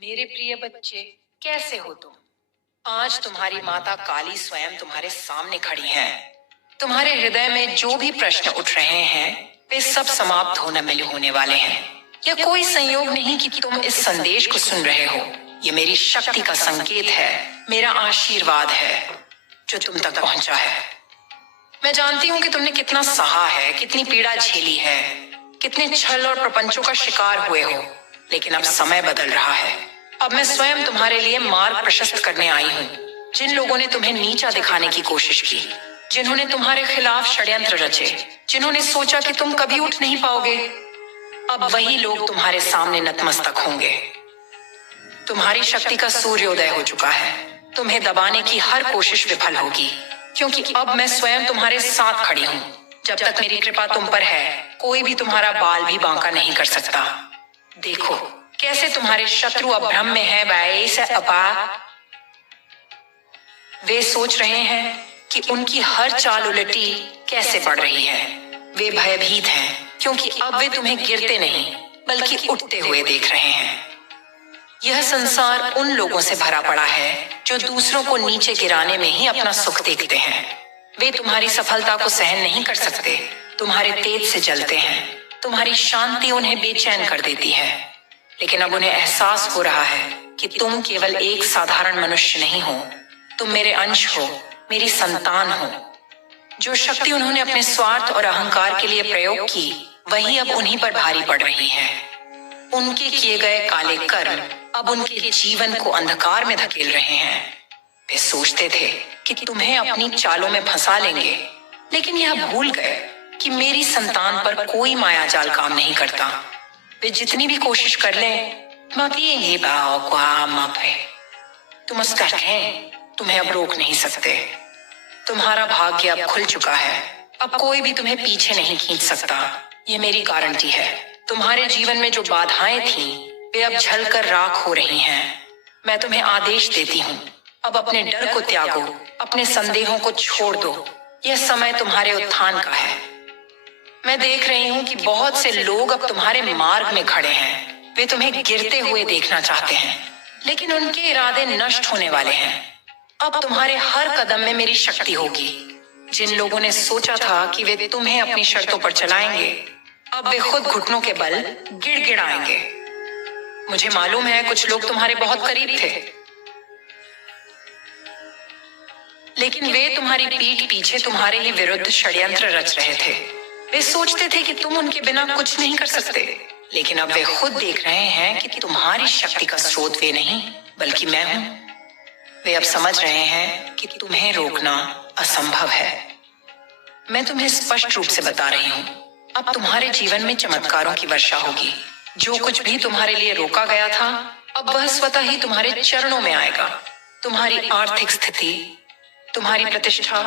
मेरे प्रिय बच्चे, कैसे हो तुम? आज तुम्हारी माता काली स्वयं तुम्हारे सामने खड़ी है। तुम्हारे हृदय में जो भी प्रश्न उठ रहे हैं वे सब समाप्त होने वाले हैं। यह कोई संयोग नहीं कि तुम इस संदेश को सुन रहे हो। यह मेरी शक्ति का संकेत है, मेरा आशीर्वाद है जो तुम तक पहुंचा है। मैं जानती हूँ कि तुमने कितना सहा है, कितनी पीड़ा झेली है, कितने छल और प्रपंचों का शिकार हुए हो, लेकिन अब समय बदल रहा है। अब मैं स्वयं तुम्हारे लिए मार्ग प्रशस्त करने आई हूँ। जिन लोगों ने तुम्हें नीचा दिखाने की कोशिश की, जिन्होंने तुम्हारे खिलाफ षड्यंत्र रचे, जिन्होंने सोचा कि तुम कभी उठ नहीं पाओगे, अब वही लोग तुम्हारे सामने नतमस्तक होंगे। तुम्हारी शक्ति का सूर्योदय हो चुका है। तुम्हें दबाने की हर कोशिश विफल होगी, क्योंकि अब मैं स्वयं तुम्हारे साथ खड़ी हूँ। जब तक मेरी कृपा तुम पर है, कोई भी तुम्हारा बाल भी बांका नहीं कर सकता। देखो कैसे तुम्हारे शत्रु अब भ्रम में हैं। वे सोच रहे हैं कि उनकी हर चाल उलटी कैसे पड़ रही है। वे भयभीत हैं, क्योंकि अब वे तुम्हें गिरते नहीं बल्कि उठते हुए देख रहे हैं। यह संसार उन लोगों से भरा पड़ा है जो दूसरों को नीचे गिराने में ही अपना सुख देखते हैं। वे तुम्हारी सफलता को सहन नहीं कर सकते, तुम्हारे तेज से जलते हैं। तुम्हारी शांति उन्हें बेचैन कर देती है, लेकिन अब उन्हें एहसास हो रहा है कि तुम केवल एक साधारण मनुष्य नहीं हो, तुम मेरे अंश हो, मेरी संतान हो। जो शक्ति उन्होंने अपने स्वार्थ और अहंकार के लिए प्रयोग की, वही अब उन्हीं पर भारी पड़ रही है। उनके किए गए काले कर्म अब उनके जीवन को अंधकार में धकेल रहे हैं। वे सोचते थे कि तुम्हें अपनी चालों में फंसा लेंगे, लेकिन यह भूल गए कि मेरी संतान पर कोई मायाजाल काम नहीं करता। वे जितनी भी कोशिश कर लें, तुम अस्कर हैं, तुम्हें अब रोक नहीं सकते। तुम्हारा भाग्य अब खुल चुका है, अब कोई भी तुम्हें पीछे नहीं खींच सकता। ये मेरी गारंटी है। तुम्हारे जीवन में जो बाधाएं थीं, वे अब जलकर राख हो रही हैं। मैं तुम्हें आदेश देती हूँ, अब अपने डर को त्यागो, अपने संदेहों को छोड़ दो। यह समय तुम्हारे उत्थान का है। मैं देख रही हूँ कि बहुत से लोग अब तुम्हारे मार्ग में खड़े हैं। वे तुम्हें गिरते हुए देखना चाहते हैं, लेकिन उनके इरादे नष्ट होने वाले हैं। अब तुम्हारे हर कदम में मेरी शक्ति होगी। जिन लोगों ने सोचा था कि वे तुम्हें अपनी शर्तों पर चलाएंगे, अब वे खुद घुटनों के बल गिड़गिड़ाएंगे। मुझे मालूम है कुछ लोग तुम्हारे बहुत करीब थे, लेकिन वे तुम्हारी पीठ पीछे तुम्हारे ही विरुद्ध षड्यंत्र रच रहे थे। वे सोचते थे कि तुम उनके बिना कुछ नहीं कर सकते, लेकिन अब वे खुद देख रहे हैं कि तुम्हारी शक्ति का स्रोत वे नहीं बल्कि मैं हूं। वे अब समझ रहे हैं कि तुम्हें रोकना असंभव है। मैं तुम्हें स्पष्ट रूप से बता रही हूँ, अब तुम्हारे जीवन में चमत्कारों की वर्षा होगी। जो कुछ भी तुम्हारे लिए रोका गया था, अब वह स्वतः ही तुम्हारे चरणों में आएगा। तुम्हारी आर्थिक स्थिति, तुम्हारी प्रतिष्ठा,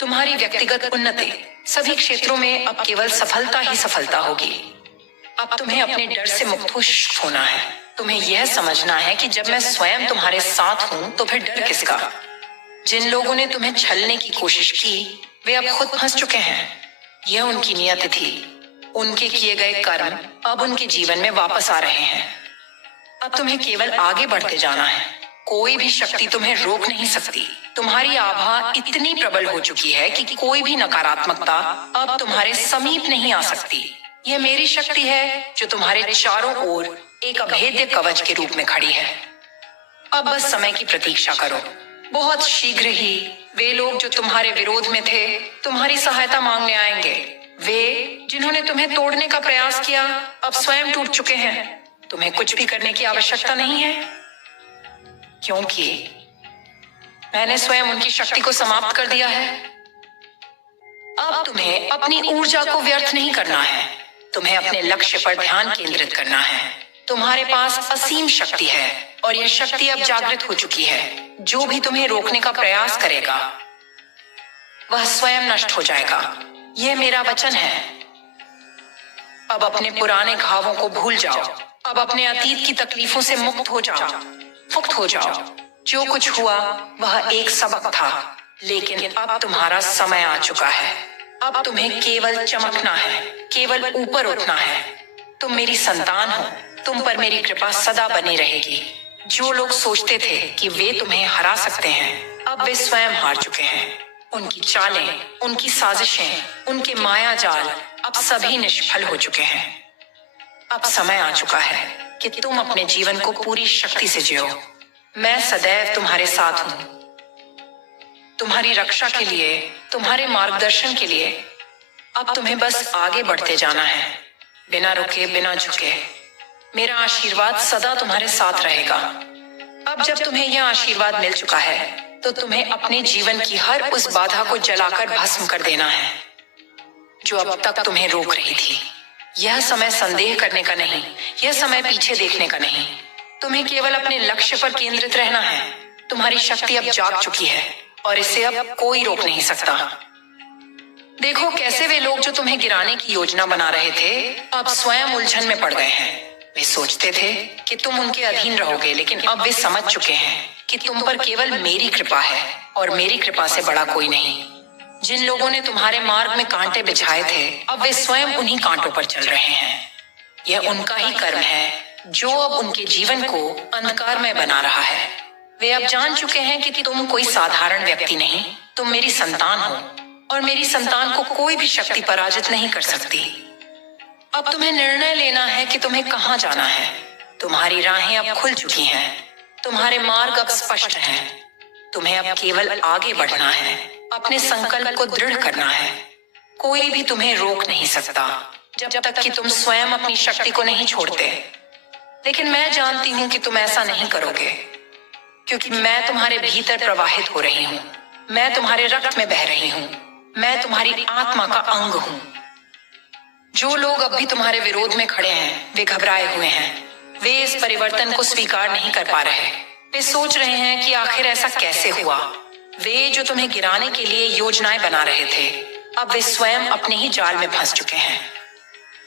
तुम्हारी व्यक्तिगत उन्नति, सभी क्षेत्रों में अब केवल सफलता ही सफलता होगी। अब तुम्हें अपने डर से मुक्त होना है। तुम्हें यह समझना है कि जब मैं स्वयं तुम्हारे साथ हूं तो फिर डर किसका। जिन लोगों ने तुम्हें छलने की कोशिश की, वे अब खुद फंस चुके हैं। यह उनकी नियत थी। उनके किए गए कर्म अब उनके जीवन में वापस आ रहे हैं। अब तुम्हें केवल आगे बढ़ते जाना है। कोई भी शक्ति तुम्हें रोक नहीं सकती। तुम्हारी आभा इतनी प्रबल हो चुकी है कि कोई भी नकारात्मकता अब तुम्हारे समीप नहीं आ सकती। यह मेरी शक्ति है जो तुम्हारे चारों ओर एक अभेद्य कवच के रूप में खड़ी है। अब बस समय की प्रतीक्षा करो। बहुत शीघ्र ही वे लोग जो तुम्हारे विरोध में थे, तुम्हारी सहायता मांगने आएंगे। वे जिन्होंने तुम्हें तोड़ने का प्रयास किया, अब स्वयं टूट चुके हैं। तुम्हें कुछ भी करने की आवश्यकता नहीं है, क्योंकि मैंने स्वयं उनकी शक्ति को समाप्त कर दिया है। अब तुम्हें अपनी ऊर्जा को व्यर्थ नहीं करना है। तुम्हें अपने लक्ष्य पर ध्यान केंद्रित करना है। तुम्हारे पास असीम शक्ति है और यह शक्ति अब जागृत हो चुकी है। जो भी तुम्हें रोकने का प्रयास करेगा, वह स्वयं नष्ट हो जाएगा। यह मेरा वचन है। अब अपने पुराने घावों को भूल जाओ। अब अपने अतीत की तकलीफों से मुक्त हो जाओ। जो कुछ हुआ वह एक सबक था, लेकिन अब तुम्हारा समय आ चुका है। अब तुम्हें केवल चमकना है, केवल ऊपर उठना है। तुम मेरी संतान हो, तुम पर मेरी कृपा सदा बनी रहेगी। जो लोग सोचते थे कि वे तुम्हें हरा सकते हैं, अब वे स्वयं हार चुके हैं। उनकी चालें, उनकी साजिशें, उनके माया जाल अब सभी निष्फल हो चुके हैं। अब समय आ चुका है कि तुम अपने जीवन को पूरी शक्ति से जियो। मैं सदैव तुम्हारे साथ हूं, तुम्हारी रक्षा के लिए, तुम्हारे मार्गदर्शन के लिए। अब तुम्हें बस आगे बढ़ते जाना है, बिना रुके, बिना झुके। मेरा आशीर्वाद सदा तुम्हारे साथ रहेगा। अब जब तुम्हें यह आशीर्वाद मिल चुका है, तो तुम्हें अपने जीवन की हर उस बाधा को जलाकर भस्म कर देना है जो अब तक तुम्हें रोक रही थी। यह समय संदेह करने का नहीं, यह समय पीछे देखने का नहीं। तुम्हें केवल अपने लक्ष्य पर केंद्रित रहना है। तुम्हारी शक्ति अब जाग चुकी है और इसे अब कोई रोक नहीं सकता। देखो कैसे वे लोग जो तुम्हें गिराने की योजना बना रहे थे, अब स्वयं उलझन में पड़ गए हैं। वे सोचते थे कि तुम उनके अधीन रहोगे, लेकिन अब वे समझ चुके हैं कि तुम पर केवल मेरी कृपा है और मेरी कृपा से बड़ा कोई नहीं। जिन लोगों ने तुम्हारे मार्ग में कांटे बिछाए थे, अब वे स्वयं उन्हीं कांटों पर चल रहे हैं। यह उनका ही कर्म है जो अब उनके जीवन को अंधकारमय बना रहा है। वे अब जान चुके हैं कि तुम कोई साधारण व्यक्ति नहीं, तुम मेरी संतान हो और मेरी संतान को कोई भी शक्ति पराजित नहीं कर सकती। अब तुम्हें निर्णय लेना है कि तुम्हें कहां जाना है। तुम्हारी राहें अब खुल चुकी हैं, तुम्हारे मार्ग अब स्पष्ट हैं। तुम्हें अब केवल आगे बढ़ना है, अपने संकल्प को दृढ़ करना है। कोई भी तुम्हें रोक नहीं सकता जब तक कि तुम स्वयं अपनी शक्ति को नहीं छोड़ते। लेकिन मैं जानती हूं कि तुम ऐसा नहीं करोगे, क्योंकि मैं तुम्हारे भीतर प्रवाहित हो रही हूं। मैं तुम्हारे रक्त में बह रही हूं। मैं तुम्हारी आत्मा का अंग हूं। जो लोग अब भी तुम्हारे विरोध में खड़े हैं, वे घबराए हुए हैं। वे इस परिवर्तन को स्वीकार नहीं कर पा रहे। वे सोच रहे हैं कि आखिर ऐसा कैसे हुआ। वे जो तुम्हें गिराने के लिए योजनाएं बना रहे थे, अब वे स्वयं अपने ही जाल में फंस चुके हैं।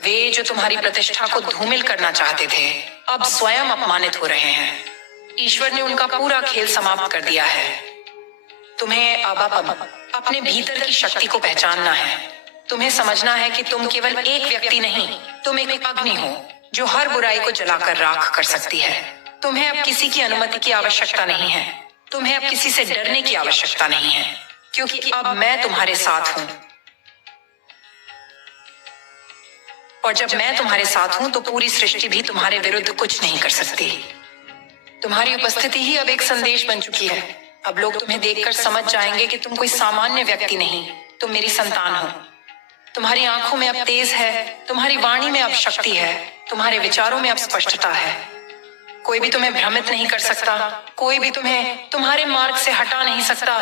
वे जो तुम्हारी प्रतिष्ठा को धूमिल करना चाहते थे, अब स्वयं अपमानित हो रहे हैं। ईश्वर ने उनका पूरा खेल समाप्त कर दिया है। तुम्हें अब अपने भीतर की शक्ति को पहचानना है। तुम्हें समझना है कि तुम केवल एक व्यक्ति नहीं, तुम एक अग्नि हो जो हर बुराई को जलाकर राख कर सकती है। तुम्हें अब किसी की अनुमति की आवश्यकता नहीं है। तुम्हें अब किसी से डरने की आवश्यकता नहीं है, क्योंकि अब मैं तुम्हारे साथ हूं। और जब मैं तुम्हारे साथ हूं, तो पूरी सृष्टि भी तुम्हारे विरुद्ध कुछ नहीं कर सकती। तुम्हारी उपस्थिति ही अब एक संदेश बन चुकी है। अब लोग तुम्हें देखकर समझ जाएंगे कि तुम कोई सामान्य व्यक्ति नहीं, तुम मेरी संतान हो। तुम्हारी आंखों में अब तेज है, तुम्हारी वाणी में अब शक्ति है, तुम्हारे विचारों में अब स्पष्टता है। कोई भी तुम्हें भ्रमित नहीं कर सकता, कोई भी तुम्हें तुम्हारे मार्ग से हटा नहीं सकता।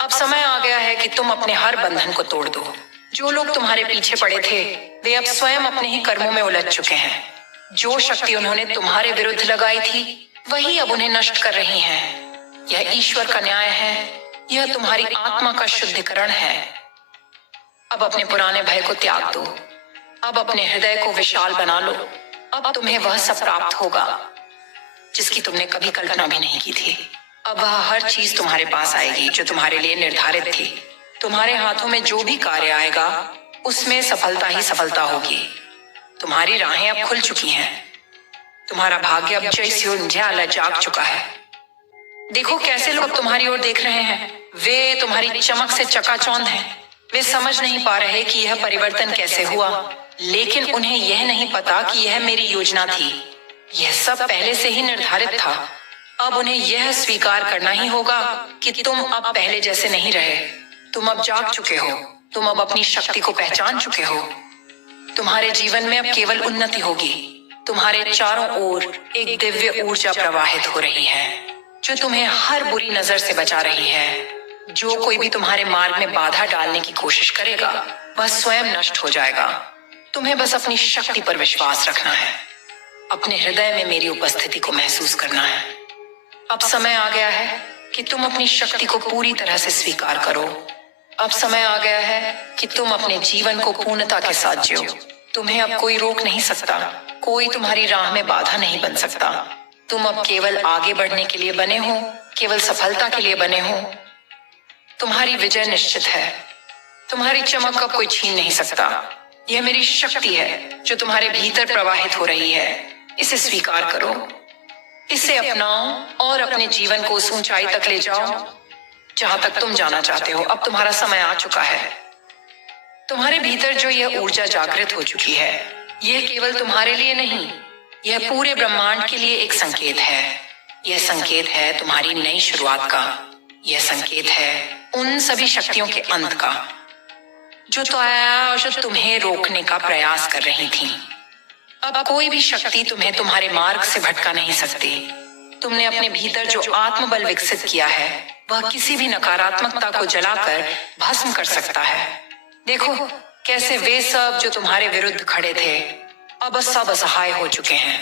अब समय आ गया है कि तुम अपने हर बंधन को तोड़ दो। जो लोग तुम्हारे पीछे पड़े थे, वे अब स्वयं अपने ही कर्मों में उलझ चुके हैं। जो शक्ति उन्होंने तुम्हारे विरुद्ध लगाई थी, वही अब उन्हें नष्ट कर रही है। यह ईश्वर का न्याय है। यह तुम्हारी आत्मा का शुद्धिकरण है। अब अपने पुराने भय को त्याग दो। अब अपने हृदय को विशाल बना लो। अब तुम्हें वह सब प्राप्त होगा जिसकी तुमने कभी कल्पना भी नहीं की थी। अब वह हर चीज तुम्हारे पास आएगी जो तुम्हारे लिए निर्धारित थी। तुम्हारे हाथों में जो भी कार्य आएगा, उसमें सफलता ही सफलता होगी। तुम्हारी राहें अब खुल चुकी हैं। तुम्हारा भाग्य अब जय जाग चुका है। देखो कैसे लोग तुम्हारी ओर देख रहे हैं। वे तुम्हारी चमक से चकाचौंध हैं। वे समझ नहीं पा रहे कि यह परिवर्तन कैसे हुआ, लेकिन उन्हें यह नहीं पता कि यह मेरी योजना थी। यह सब पहले से ही निर्धारित था। अब उन्हें यह स्वीकार करना ही होगा कि तुम अब पहले जैसे नहीं रहे। तुम अब जाग चुके हो। तुम अब अपनी शक्ति को पहचान चुके हो। तुम्हारे जीवन में अब केवल उन्नति होगी। तुम्हारे चारों ओर एक दिव्य ऊर्जा प्रवाहित हो रही है जो तुम्हें हर बुरी नजर से बचा रही है। जो कोई भी तुम्हारे मार्ग में बाधा डालने की कोशिश करेगा, वह स्वयं नष्ट हो जाएगा। तुम्हें बस अपनी शक्ति पर विश्वास रखना है। अपने हृदय में मेरी उपस्थिति को महसूस करना है। अब समय आ गया है कि तुम अपनी शक्ति को पूरी तरह से स्वीकार करो। अब समय आ गया है कि तुम अपने जीवन को पूर्णता के साथ जियो। तुम्हें अब कोई रोक नहीं सकता। कोई तुम्हारी राह में बाधा नहीं बन सकता। तुम अब केवल आगे बढ़ने के लिए बने हो, केवल सफलता के लिए बने हो। तुम्हारी विजय निश्चित है। तुम्हारी चमक का कोई छीन नहीं सकता। यह मेरी शक्ति है जो तुम्हारे भीतर प्रवाहित हो रही है। इसे स्वीकार करो, इसे अपनाओ और अपने जीवन को उस ऊंचाई तक ले जाओ जहां तक तुम जाना चाहते हो। अब तुम्हारा समय आ चुका है। तुम्हारे भीतर जो यह ऊर्जा जागृत हो चुकी है, यह केवल तुम्हारे लिए नहीं, यह पूरे ब्रह्मांड के लिए एक संकेत है। यह संकेत है तुम्हारी नई शुरुआत का। यह संकेत है उन सभी शक्तियों के अंत का जो तो आया और जो तुम्हें रोकने का प्रयास कर रही थी। अब कोई भी शक्ति तुम्हें तुम्हारे मार्ग से भटका नहीं सकती। तुमने अपने भीतर जो आत्मबल विकसित किया है, वह किसी भी नकारात्मकता को जलाकर भस्म कर सकता है। देखो कैसे वे सब जो तुम्हारे विरुद्ध खड़े थे अब सब असहाय हो चुके हैं।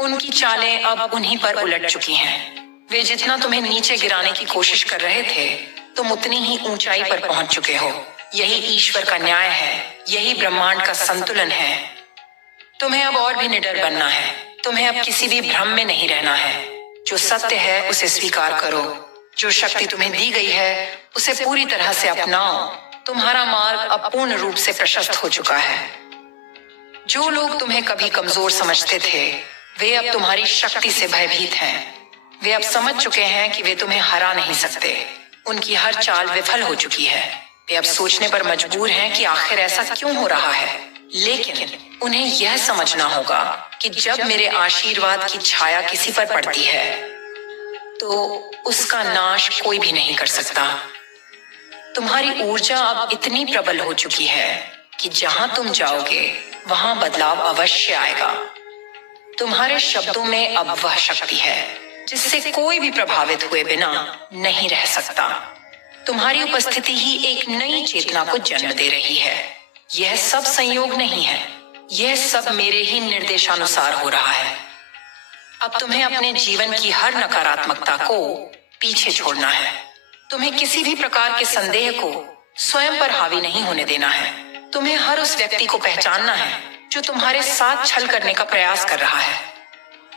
उनकी चालें अब उन्हीं पर उलट चुकी हैं। वे जितना तुम्हें नीचे गिराने की कोशिश कर रहे थे, तुम उतनी ही ऊंचाई पर पहुंच चुके हो। यही ईश्वर का न्याय है, यही ब्रह्मांड का संतुलन है। तुम्हें अब और भी निडर बनना है। तुम्हें अब किसी भी भ्रम में नहीं रहना है। जो सत्य है उसे स्वीकार करो। जो शक्ति तुम्हें दी गई है उसे पूरी तरह से अपनाओ। तुम्हारा मार्ग अब पूर्ण रूप से प्रशस्त हो चुका है। जो लोग तुम्हें कभी कमजोर समझते थे, वे अब तुम्हारी शक्ति से भयभीत हैं। वे अब समझ चुके हैं कि वे तुम्हें हरा नहीं सकते। उनकी हर चाल विफल हो चुकी है। वे अब सोचने पर मजबूर हैं कि आखिर ऐसा क्यों हो रहा है। लेकिन उन्हें यह समझना होगा कि जब मेरे आशीर्वाद की छाया किसी पर पड़ती है तो उसका नाश कोई भी नहीं कर सकता। तुम्हारी ऊर्जा अब इतनी प्रबल हो चुकी है कि जहां तुम जाओगे वहां बदलाव अवश्य आएगा। तुम्हारे शब्दों में अब वह शक्ति है जिससे कोई भी प्रभावित हुए बिना नहीं रह सकता। तुम्हारी उपस्थिति ही एक नई चेतना को जन्म दे रही है। यह सब संयोग नहीं है, यह सब मेरे ही निर्देशानुसार हो रहा है। अब तुम्हें अपने जीवन की हर नकारात्मकता को पीछे छोड़ना है। तुम्हें किसी भी प्रकार के संदेह को स्वयं पर हावी नहीं होने देना है। तुम्हें हर उस व्यक्ति को पहचानना है जो तुम्हारे साथ छल करने का प्रयास कर रहा है।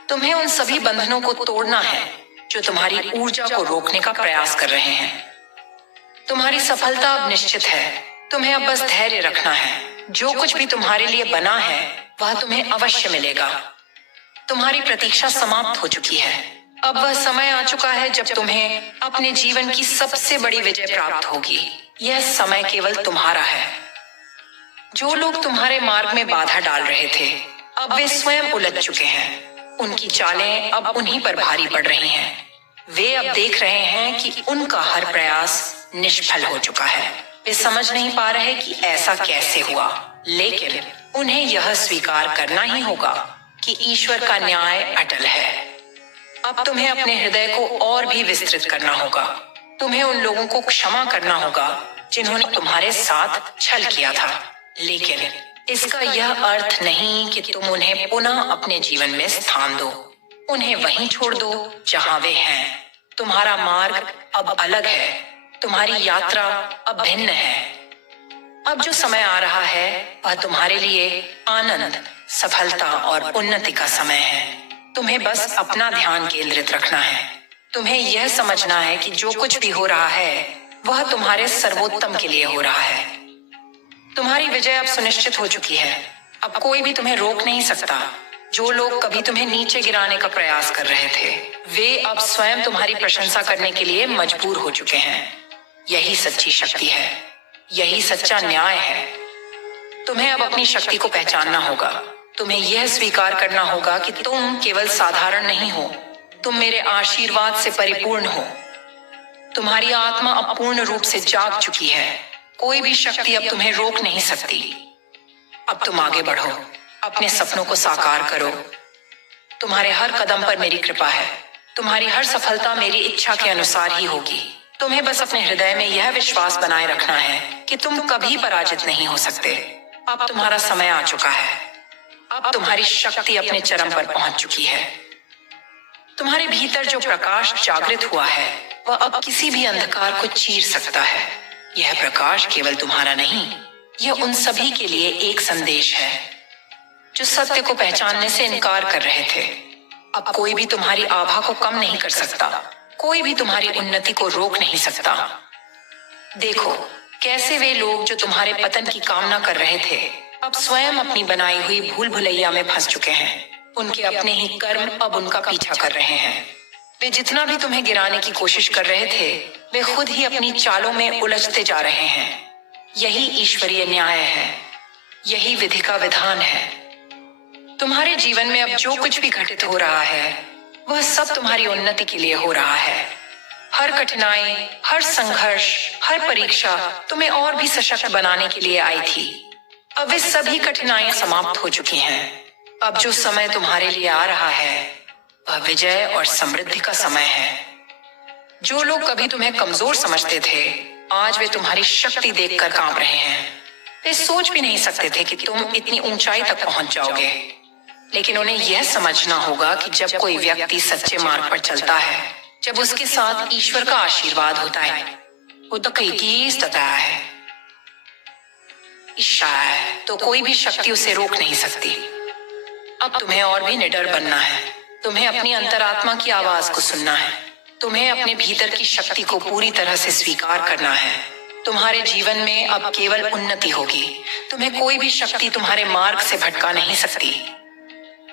तुम्हें उन सभी बंधनों को तोड़ना है जो तुम्हारी ऊर्जा को रोकने का प्रयास कर रहे हैं। तुम्हारी सफलता अब निश्चित है। तुम्हें अब बस धैर्य रखना है। जो कुछ भी तुम्हारे लिए बना है वह तुम्हें अवश्य मिलेगा। तुम्हारी प्रतीक्षा समाप्त हो चुकी है। अब वह समय आ चुका है जब तुम्हें अपने जीवन की सबसे बड़ी विजय प्राप्त होगी। यह समय केवल तुम्हारा है। जो लोग तुम्हारे मार्ग में बाधा डाल रहे थे, अब वे स्वयं उलझ चुके हैं। उनकी चालें अब उन्हीं पर भारी पड़ रही हैं। वे अब देख रहे हैं कि उनका हर प्रयास निष्फल हो चुका है। वे समझ नहीं पा रहे कि ऐसा कैसे हुआ, लेकिन उन्हें यह स्वीकार करना ही होगा कि ईश्वर का न्याय अटल है। अब तुम्हें अपने हृदय को और भी विस्तृत करना होगा। तुम्हें उन लोगों को क्षमा करना होगा जिन्होंने तुम्हारे साथ छल किया था, लेकिन इसका यह अर्थ नहीं कि तुम उन्हें पुनः अपने जीवन में स्थान दो। उन्हें वहीं छोड़ दो जहां वे हैं। तुम्हारा मार्ग अब अलग है। तुम्हारी यात्रा अब भिन्न है। अब जो समय आ रहा है वह तुम्हारे लिए आनंद, सफलता और उन्नति का समय है। तुम्हें बस अपना ध्यान केंद्रित रखना है। तुम्हें यह समझना है कि जो कुछ भी हो रहा है वह तुम्हारे सर्वोत्तम के लिए हो रहा है। तुम्हारी विजय अब सुनिश्चित हो चुकी है। अब कोई भी तुम्हें रोक नहीं सकता। जो लोग कभी तुम्हें नीचे गिराने का प्रयास कर रहे थे, वे अब स्वयं तुम्हारी प्रशंसा करने के लिए मजबूर हो चुके हैं। यही सच्ची शक्ति है, यही सच्चा न्याय है। तुम्हें अब अपनी शक्ति को पहचानना होगा। तुम्हें यह स्वीकार करना होगा कि तुम केवल साधारण नहीं हो, तुम मेरे आशीर्वाद से परिपूर्ण हो। तुम्हारी आत्मा अब पूर्ण रूप से जाग चुकी है। कोई भी शक्ति अब तुम्हें रोक नहीं सकती। अब तुम आगे बढ़ो, अपने सपनों को साकार करो। तुम्हारे हर कदम पर मेरी कृपा है। तुम्हारी हर सफलता मेरी इच्छा के अनुसार ही होगी। तुम्हें बस अपने हृदय में यह विश्वास बनाए रखना है कि तुम कभी पराजित नहीं हो सकते। अब तुम्हारा समय आ चुका है। अब तुम्हारी शक्ति अपने चरम पर पहुंच चुकी है। तुम्हारे भीतर जो प्रकाश जागृत हुआ है वह अब किसी भी अंधकार को चीर सकता है। यह प्रकाश केवल तुम्हारा नहीं, यह उन सभी के लिए एक संदेश है जो सत्य को पहचानने से इनकार कर रहे थे। अब कोई भी तुम्हारी आभा को कम नहीं कर सकता। कोई भी तुम्हारी उन्नति को रोक नहीं सकता। देखो कैसे वे लोग जो तुम्हारे पतन की कामना कर रहे थे, अब स्वयं अपनी बनाई हुई भूल भुलैया में फंस चुके हैं। उनके अपने ही कर्म अब उनका पीछा कर रहे हैं। वे जितना भी तुम्हें गिराने की कोशिश कर रहे थे, वे खुद ही अपनी चालों में उलझते जा रहे हैं। यही ईश्वरीय न्याय है, यही विधि का विधान है। तुम्हारे जीवन में अब जो कुछ भी घटित हो रहा है, वह सब तुम्हारी उन्नति के लिए हो रहा है। हर कठिनाई, हर संघर्ष, हर परीक्षा तुम्हें और भी सशक्त बनाने के लिए आई थी। अब वे सभी कठिनाइयां समाप्त हो चुकी हैं। अब जो समय तुम्हारे लिए आ रहा है, वह विजय और समृद्धि का समय है। जो लोग कभी तुम्हें कमजोर समझते थे, आज वे तुम्हारी शक्ति देखकर कांप रहे हैं। वे सोच भी नहीं सकते थे कि तुम इतनी ऊंचाई तक पहुंच जाओगे। लेकिन उन्हें यह समझना होगा कि जब कोई व्यक्ति सच्चे मार्ग पर चलता है, जब उसके साथ ईश्वर का आशीर्वाद होता है, वो तो कई सताया है, इच्छा है, तो कोई भी शक्ति उसे रोक नहीं सकती। अब तुम्हें और भी निडर बनना है। तुम्हें अपनी अंतरात्मा की आवाज को सुनना है। तुम्हें अपने भीतर की शक्ति को पूरी तरह से स्वीकार करना है। तुम्हारे जीवन में अब केवल उन्नति होगी। तुम्हें कोई भी शक्ति तुम्हारे मार्ग से भटका नहीं सकती।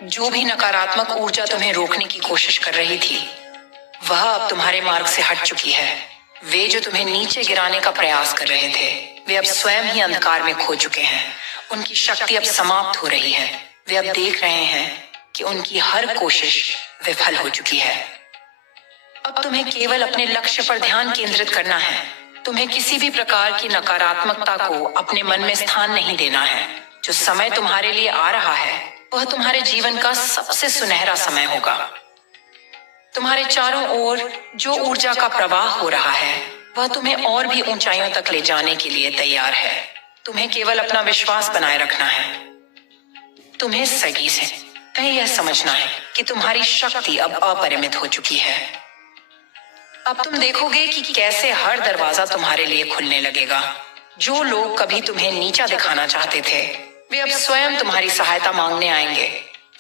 जो भी नकारात्मक ऊर्जा तुम्हें रोकने की कोशिश कर रही थी, वह अब तुम्हारे मार्ग से हट चुकी है। वे जो तुम्हें नीचे गिराने का प्रयास कर रहे थे, वे अब स्वयं ही अंधकार में खो चुके हैं। उनकी शक्ति अब समाप्त हो रही है। वे अब देख रहे हैं कि उनकी हर कोशिश विफल हो चुकी है। अब तुम्हें केवल अपने लक्ष्य पर ध्यान केंद्रित करना है। तुम्हें किसी भी प्रकार की नकारात्मकता को अपने मन में स्थान नहीं देना है। जो समय तुम्हारे लिए आ रहा है, वह तुम्हारे जीवन का सबसे सुनहरा समय होगा। तुम्हारे चारों ओर जो ऊर्जा का प्रवाह हो रहा है, वह तुम्हें और भी ऊंचाइयों तक ले जाने के लिए तैयार है। तुम्हें केवल अपना विश्वास बनाए रखना है। तुम्हें सही से यह समझना है कि तुम्हारी शक्ति अब अपरिमित हो चुकी है। अब तुम देखोगे कि कैसे हर दरवाजा तुम्हारे लिए खुलने लगेगा। जो लोग कभी तुम्हें नीचा दिखाना चाहते थे, वे अब स्वयं तुम्हारी सहायता मांगने आएंगे।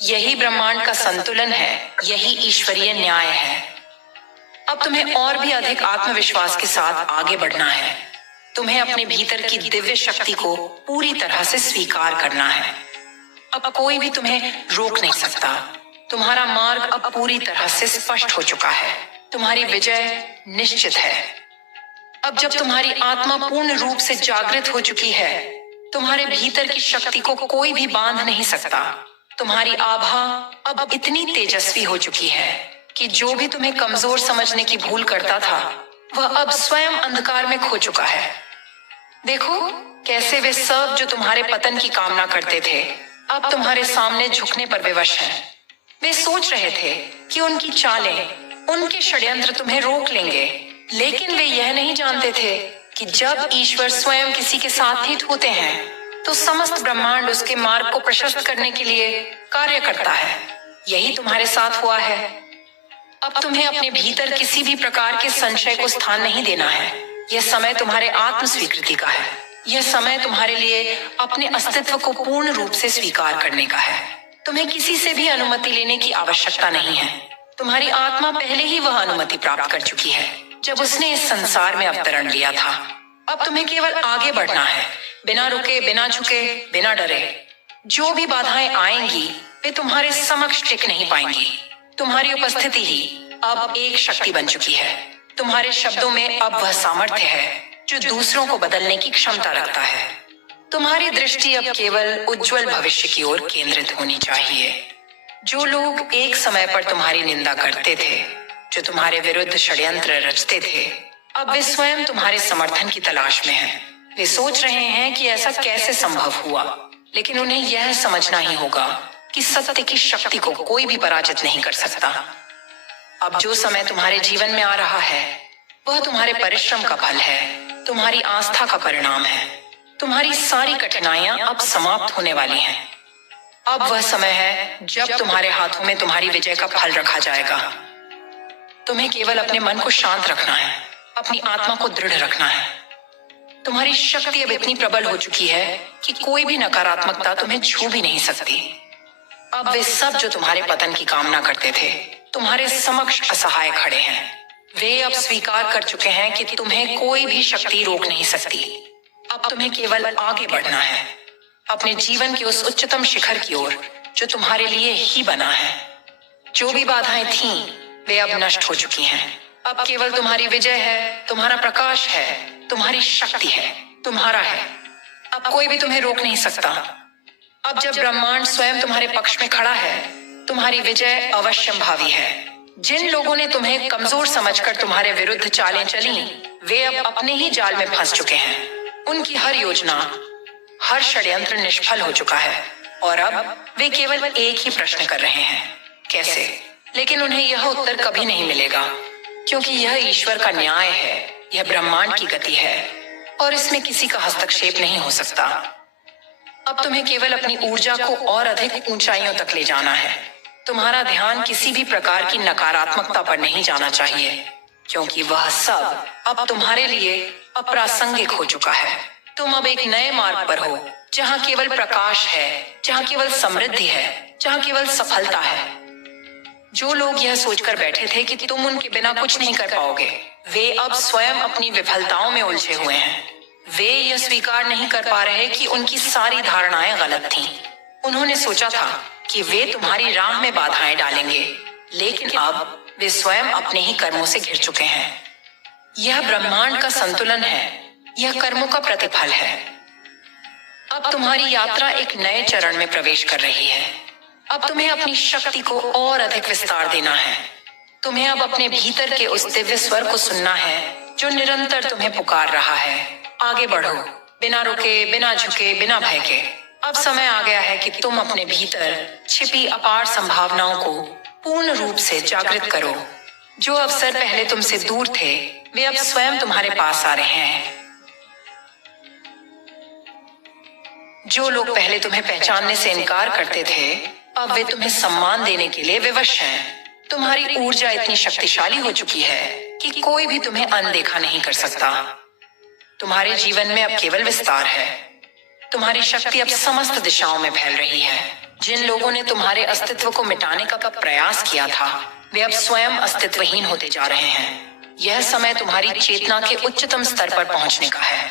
यही ब्रह्मांड का संतुलन है, यही ईश्वरीय न्याय है। अब तुम्हें और भी अधिक आत्मविश्वास के साथ आगे बढ़ना है। तुम्हें अपने भीतर की दिव्य शक्ति को पूरी तरह से स्वीकार करना है। अब कोई भी तुम्हें रोक नहीं सकता। तुम्हारा मार्ग अब पूरी तरह से स्पष्ट हो चुका है। तुम्हारी विजय निश्चित है। अब जब तुम्हारी आत्मा पूर्ण रूप से जागृत हो चुकी है, तुम्हारे भीतर की शक्ति को कोई भी बांध नहीं सकता। तुम्हारी आभा अब इतनी तेजस्वी हो चुकी है कि जो भी तुम्हें कमजोर समझने की भूल करता था, वह अब स्वयं अंधकार में खो चुका है। देखो कैसे वे सब जो तुम्हारे पतन की कामना करते थे, अब तुम्हारे सामने झुकने पर विवश हैं। वे सोच रहे थे कि उनकी चालें, उनके षड्यंत्र तुम्हें रोक लेंगे, लेकिन वे यह नहीं जानते थे कि जब ईश्वर स्वयं किसी के साथ हित होते हैं, तो समस्त ब्रह्मांड उसके मार्ग को प्रशस्त करने के लिए कार्य करता है। यही तुम्हारे साथ हुआ है। अब तुम्हें अपने भीतर किसी भी प्रकार के संशय को स्थान नहीं देना है। यह समय तुम्हारे आत्म स्वीकृति का है। यह समय तुम्हारे लिए अपने अस्तित्व को पूर्ण रूप से स्वीकार करने का है। तुम्हें किसी से भी अनुमति लेने की आवश्यकता नहीं है। तुम्हारी आत्मा पहले ही वह अनुमति प्राप्त कर चुकी है जब उसने इस संसार में अवतरण लिया था। अब तुम्हें केवल आगे बढ़ना है, बिना रुके, बिना झुके, बिना डरे। जो भी बाधाएं आएंगी, वे तुम्हारे समक्ष टिक नहीं पाएंगी। तुम्हारी उपस्थिति ही अब एक शक्ति बन चुकी है। तुम्हारे शब्दों में अब वह सामर्थ्य है जो दूसरों को बदलने की क्षमता रखता है। तुम्हारी दृष्टि अब केवल उज्जवल भविष्य की ओर केंद्रित होनी चाहिए। जो लोग एक समय पर तुम्हारी निंदा करते थे, जो तुम्हारे विरुद्ध षड्यंत्र रचते थे, अब वे स्वयं तुम्हारे समर्थन की तलाश में हैं। वे सोच रहे हैं कि ऐसा कैसे संभव हुआ, लेकिन उन्हें यह समझना ही होगा कि सत्य की शक्ति को कोई भी पराजित नहीं कर सकता। अब जो समय तुम्हारे जीवन में आ रहा है, वह तुम्हारे परिश्रम का फल है, तुम्हारी आस्था का परिणाम है। तुम्हारी सारी कठिनाइयां अब समाप्त होने वाली हैं। अब वह समय है जब तुम्हारे हाथों में तुम्हारी विजय का फल रखा जाएगा। तुम्हें केवल अपने मन को शांत रखना है, अपनी आत्मा को दृढ़ रखना है। तुम्हारी शक्ति अब इतनी प्रबल हो चुकी है कि कोई भी नकारात्मकता तुम्हें छू भी नहीं सकती। अब वे सब जो तुम्हारे पतन की कामना करते थे, तुम्हारे समक्ष असहाय खड़े हैं। वे अब स्वीकार कर चुके हैं कि तुम्हें कोई भी शक्ति रोक नहीं सकती। अब तुम्हें केवल आगे बढ़ना है। अपने जीवन के उस उच्चतम शिखर की ओर जो तुम्हारे लिए ही बना है। जो भी बाधाएं थीं, वे अब नष्ट हो चुकी हैं। अब केवल तुम्हारी विजय है, तुम्हारा प्रकाश है, तुम्हारी शक्ति है, तुम्हारा है। अब कोई भी तुम्हें रोक नहीं सकता। अब जब ब्रह्मांड स्वयं तुम्हारे पक्ष में खड़ा है, तुम्हारी विजय अवश्यंभावी है। जिन लोगों ने तुम्हें कमजोर समझकर तुम्हारे विरुद्ध चालें चली, वे अब अपने ही जाल में फंस चुके हैं। उनकी हर योजना, हर षड्यंत्र निष्फल हो चुका है और अब वे केवल एक ही प्रश्न कर रहे हैं, कैसे? लेकिन उन्हें यह उत्तर कभी नहीं मिलेगा, क्योंकि यह ईश्वर का न्याय है, यह ब्रह्मांड की गति है और इसमें किसी का हस्तक्षेप नहीं हो सकता। अब तुम्हें केवल अपनी ऊर्जा को और अधिक ऊंचाइयों तक ले जाना है। तुम्हारा ध्यान किसी भी प्रकार की नकारात्मकता पर नहीं जाना चाहिए, क्योंकि वह सब अब तुम्हारे लिए अप्रासंगिक हो चुका है। तुम अब एक नए मार्ग पर हो, जहाँ केवल प्रकाश है, जहाँ केवल समृद्धि है, जहाँ केवल सफलता है। जो लोग यह सोचकर बैठे थे कि तुम उनके बिना कुछ नहीं कर पाओगे, वे अब स्वयं अपनी विफलताओं में उलझे हुए हैं। वे यह स्वीकार नहीं कर पा रहे कि उनकी सारी धारणाएं गलत थीं। उन्होंने सोचा था कि वे तुम्हारी राह में बाधाएं डालेंगे, लेकिन अब वे स्वयं अपने ही कर्मों से घिर चुके हैं। यह ब्रह्मांड का संतुलन है, यह कर्मों का प्रतिफल है। अब तुम्हारी यात्रा एक नए चरण में प्रवेश कर रही है। अब तुम्हें अपनी शक्ति को और अधिक विस्तार देना है। तुम्हें अब अपने भीतर के उस दिव्य स्वर को सुनना है जो निरंतर तुम्हें पुकार रहा है। आगे बढ़ो, बिना रुके, बिना झुके, बिना भय के। अब समय आ गया है कि तुम अपने भीतर छिपी अपार संभावनाओं को पूर्ण रूप से जागृत करो। जो अवसर पहले तुमसे दूर थे, वे अब स्वयं तुम्हारे पास आ रहे हैं। जो लोग पहले तुम्हें पहचानने से इनकार करते थे, अब वे तुम्हें सम्मान देने के लिए विवश हैं। तुम्हारी ऊर्जा इतनी शक्तिशाली हो चुकी है कि कोई भी तुम्हें अनदेखा नहीं कर सकता। तुम्हारे जीवन में अब केवल विस्तार है। तुम्हारी शक्ति अब समस्त दिशाओं में फैल रही है। जिन लोगों ने तुम्हारे अस्तित्व को मिटाने का प्रयास किया था, वे अब स्वयं अस्तित्वहीन होते जा रहे हैं। यह समय तुम्हारी चेतना के उच्चतम स्तर पर पहुंचने का है।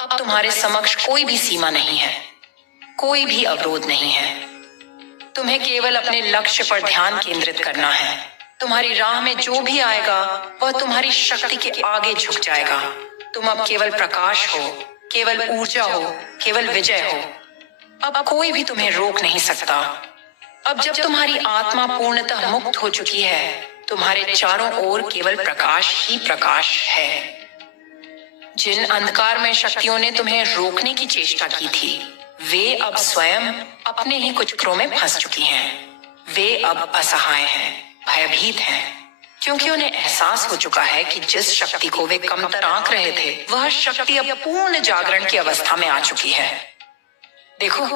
अब तुम्हारे समक्ष कोई भी सीमा नहीं है, कोई भी अवरोध नहीं है। तुम्हें केवल अपने लक्ष्य पर ध्यान केंद्रित करना है। तुम्हारी राह में जो भी आएगा, वह तुम्हारी शक्ति के आगे झुक जाएगा। तुम अब केवल प्रकाश हो, केवल ऊर्जा हो, केवल विजय हो। अब कोई भी तुम्हें रोक नहीं सकता। अब जब तुम्हारी आत्मा पूर्णतः मुक्त हो चुकी है, तुम्हारे चारों ओर केवल प्रकाश ही प्रकाश है। जिन अंधकारमय शक्तियों ने तुम्हें रोकने की चेष्टा की थी, वे अब स्वयं अपने ही कुचक्रों में फंस चुकी हैं। वे अब असहाय हैं, भयभीत हैं, क्योंकि उन्हें एहसास हो चुका है कि जिस शक्ति को वे कमतर आंक रहे थे, वह शक्ति अब पूर्ण जागरण की अवस्था में आ चुकी है। देखो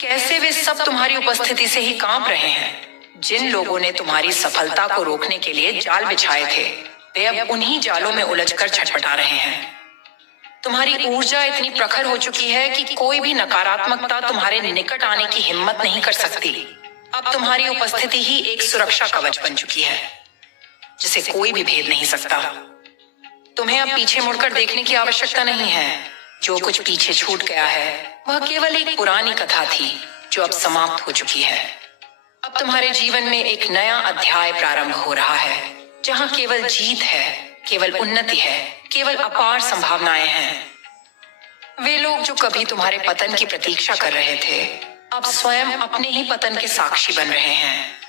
कैसे वे सब तुम्हारी उपस्थिति से ही कांप रहे हैं। जिन लोगों ने तुम्हारी सफलता को रोकने के लिए जाल बिछाए थे, वे अब उन्हीं जालों में उलझकर छटपटा रहे हैं। तुम्हारी ऊर्जा इतनी प्रखर हो चुकी है कि कोई भी नकारात्मकता तुम्हारे निकट आने की हिम्मत नहीं कर सकती। अब तुम्हारी उपस्थिति ही एक सुरक्षा कवच बन चुकी है, जिसे कोई भी भेद नहीं सकता। तुम्हें अब पीछे मुड़कर देखने की आवश्यकता नहीं है। जो कुछ पीछे छूट गया है, वह केवल एक पुरानी कथा थी जो अब समाप्त हो चुकी है। अब तुम्हारे जीवन में एक नया अध्याय प्रारंभ हो रहा है, जहाँ केवल जीत है, केवल उन्नति है, केवल अपार संभावनाएं हैं। वे लोग जो कभी तुम्हारे पतन की प्रतीक्षा कर रहे थे, अब स्वयं अपने ही पतन के साक्षी बन रहे हैं।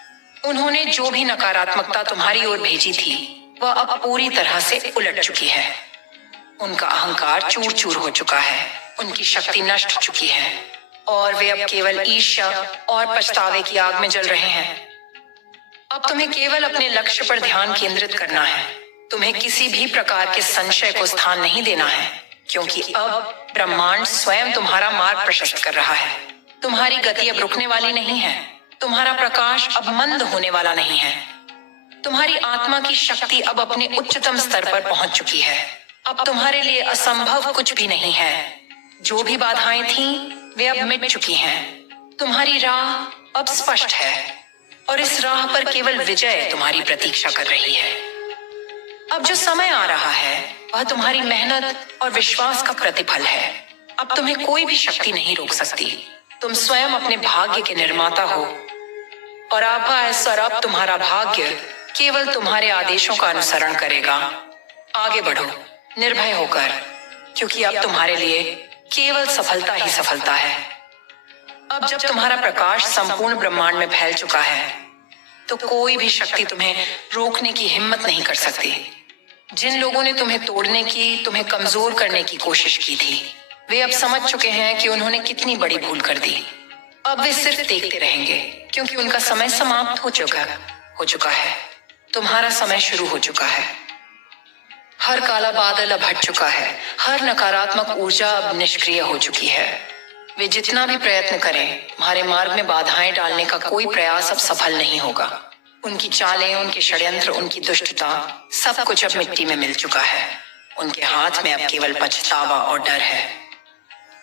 उन्होंने जो भी नकारात्मकता तुम्हारी ओर भेजी थी, वह अब पूरी तरह से उलट चुकी है। उनका अहंकार चूर चूर हो चुका है, उनकी शक्ति नष्ट हो चुकी है और वे अब केवल ईर्ष्या और पछतावे की आग में जल रहे हैं। अब तुम्हें केवल अपने लक्ष्य पर ध्यान केंद्रित करना है। तुम्हें किसी भी प्रकार के संशय को स्थान नहीं देना है, क्योंकि अब ब्रह्मांड स्वयं तुम्हारा मार्ग प्रशस्त कर रहा है। तुम्हारी गति अब रुकने वाली नहीं है। तुम्हारा प्रकाश अब मंद होने वाला नहीं है। तुम्हारी आत्मा की शक्ति अब अपने उच्चतम स्तर पर पहुंच चुकी है। अब तुम्हारे लिए असंभव कुछ भी नहीं है। जो भी बाधाएं थीं, वे अब मिट चुकी हैं। तुम्हारी राह अब स्पष्ट है और इस राह पर केवल विजय तुम्हारी प्रतीक्षा कर रही है। अब जो समय आ रहा है, वह तुम्हारी मेहनत और विश्वास का प्रतिफल है। अब तुम्हें कोई भी शक्ति नहीं रोक सकती। तुम स्वयं अपने भाग्य के निर्माता हो और अब तुम्हारा भाग्य केवल तुम्हारे आदेशों का अनुसरण करेगा। आगे बढ़ो निर्भय होकर, क्योंकि अब तुम्हारे लिए केवल सफलता ही सफलता है। अब जब तुम्हारा प्रकाश संपूर्ण ब्रह्मांड में फैल चुका है, तो कोई भी शक्ति तुम्हें रोकने की हिम्मत नहीं कर सकती। जिन लोगों ने तुम्हें तोड़ने की, तुम्हें कमजोर करने की कोशिश की थी, वे अब समझ चुके हैं कि उन्होंने कितनी बड़ी भूल कर दी। अब वे सिर्फ देखते रहेंगे, क्योंकि उनका समय समाप्त हो चुका है। तुम्हारा समय शुरू हो चुका है। हर काला बादल अब हट चुका है। हर नकारात्मक ऊर्जा अब निष्क्रिय हो चुकी है। वे जितना भी प्रयत्न करें, तुम्हारे मार्ग में बाधाएं डालने का कोई प्रयास अब सफल नहीं होगा। उनकी चालें, उनके षड्यंत्र, उनकी दुष्टता, सब कुछ अब मिट्टी में मिल चुका है। उनके हाथ में अब केवल पछतावा और डर है।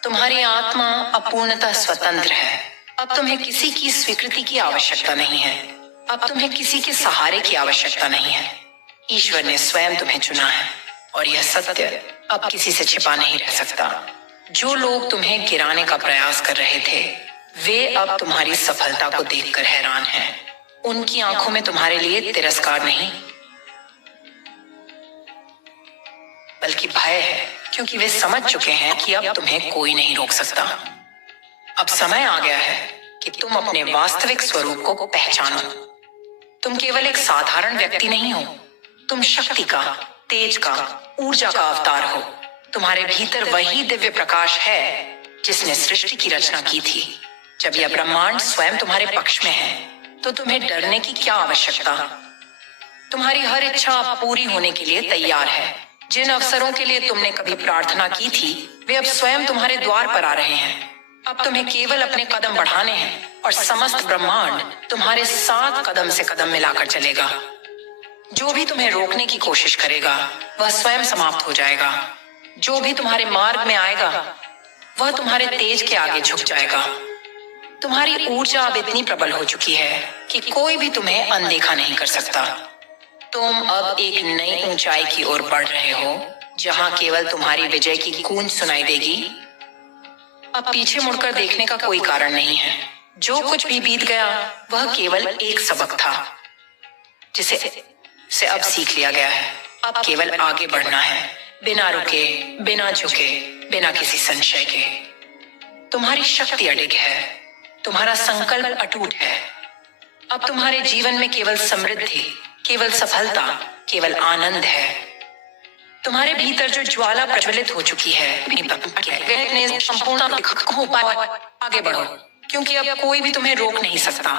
तुम्हारी आत्मा अब पूर्णतः स्वतंत्र है। अब तुम्हें किसी की स्वीकृति की आवश्यकता नहीं है। अब तुम्हें किसी के सहारे की आवश्यकता नहीं है। ईश्वर ने स्वयं तुम्हें चुना है और यह सत्य अब किसी से छिपा नहीं रह सकता। जो लोग तुम्हें गिराने का प्रयास कर रहे थे, वे अब तुम्हारी सफलता को देखकर हैरान हैं। उनकी आंखों में तुम्हारे लिए तिरस्कार नहीं, बल्कि भय है, क्योंकि वे समझ चुके हैं कि अब तुम्हें कोई नहीं रोक सकता। अब समय आ गया है कि तुम अपने वास्तविक स्वरूप को पहचानो। तुम केवल एक साधारण व्यक्ति नहीं हो। तुम शक्ति का, तेज का, ऊर्जा का अवतार हो। तुम्हारे भीतर वही दिव्य प्रकाश है जिसने सृष्टि की रचना की थी। जब यह ब्रह्मांड स्वयं तुम्हारे पक्ष में है, तो तुम्हें डरने की क्या आवश्यकता। तुम्हारी हर इच्छा अब पूरी होने के लिए तैयार है। जिन अवसरों के लिए तुमने कभी प्रार्थना की थी, वे अब स्वयं तुम्हारे द्वार पर आ रहे हैं। अब तुम्हें केवल अपने कदम बढ़ाने हैं और समस्त ब्रह्मांड तुम्हारे साथ कदम से कदम मिलाकर चलेगा। जो भी तुम्हें रोकने की कोशिश करेगा, वह स्वयं समाप्त हो जाएगा। जो भी तुम्हारे मार्ग में आएगा, वह तुम्हारे तेज के आगे झुक जाएगा। तुम्हारी ऊर्जा अब इतनी प्रबल हो चुकी है कि कोई भी तुम्हें अनदेखा नहीं कर सकता। तुम अब एक नई ऊंचाई की ओर बढ़ रहे हो, जहां केवल तुम्हारी विजय की गूंज सुनाई देगी। अब पीछे मुड़कर देखने का कोई कारण नहीं है। जो कुछ भी बीत गया, वह केवल एक सबक था, जिसे अब सीख लिया गया है। अब केवल आगे बढ़ना है, बिना रुके, बिना झुके, बिना किसी संशय के। तुम्हारी शक्ति अडिग है, तुम्हारा संकल्प अटूट है। अब तुम्हारे जीवन में केवल समृद्धि, केवल सफलता, केवल आनंद है। तुम्हारे भीतर जो ज्वाला प्रज्वलित हो चुकी है, संपूर्ण आगे बढ़ो, क्योंकि अब कोई भी तुम्हें रोक नहीं सकता।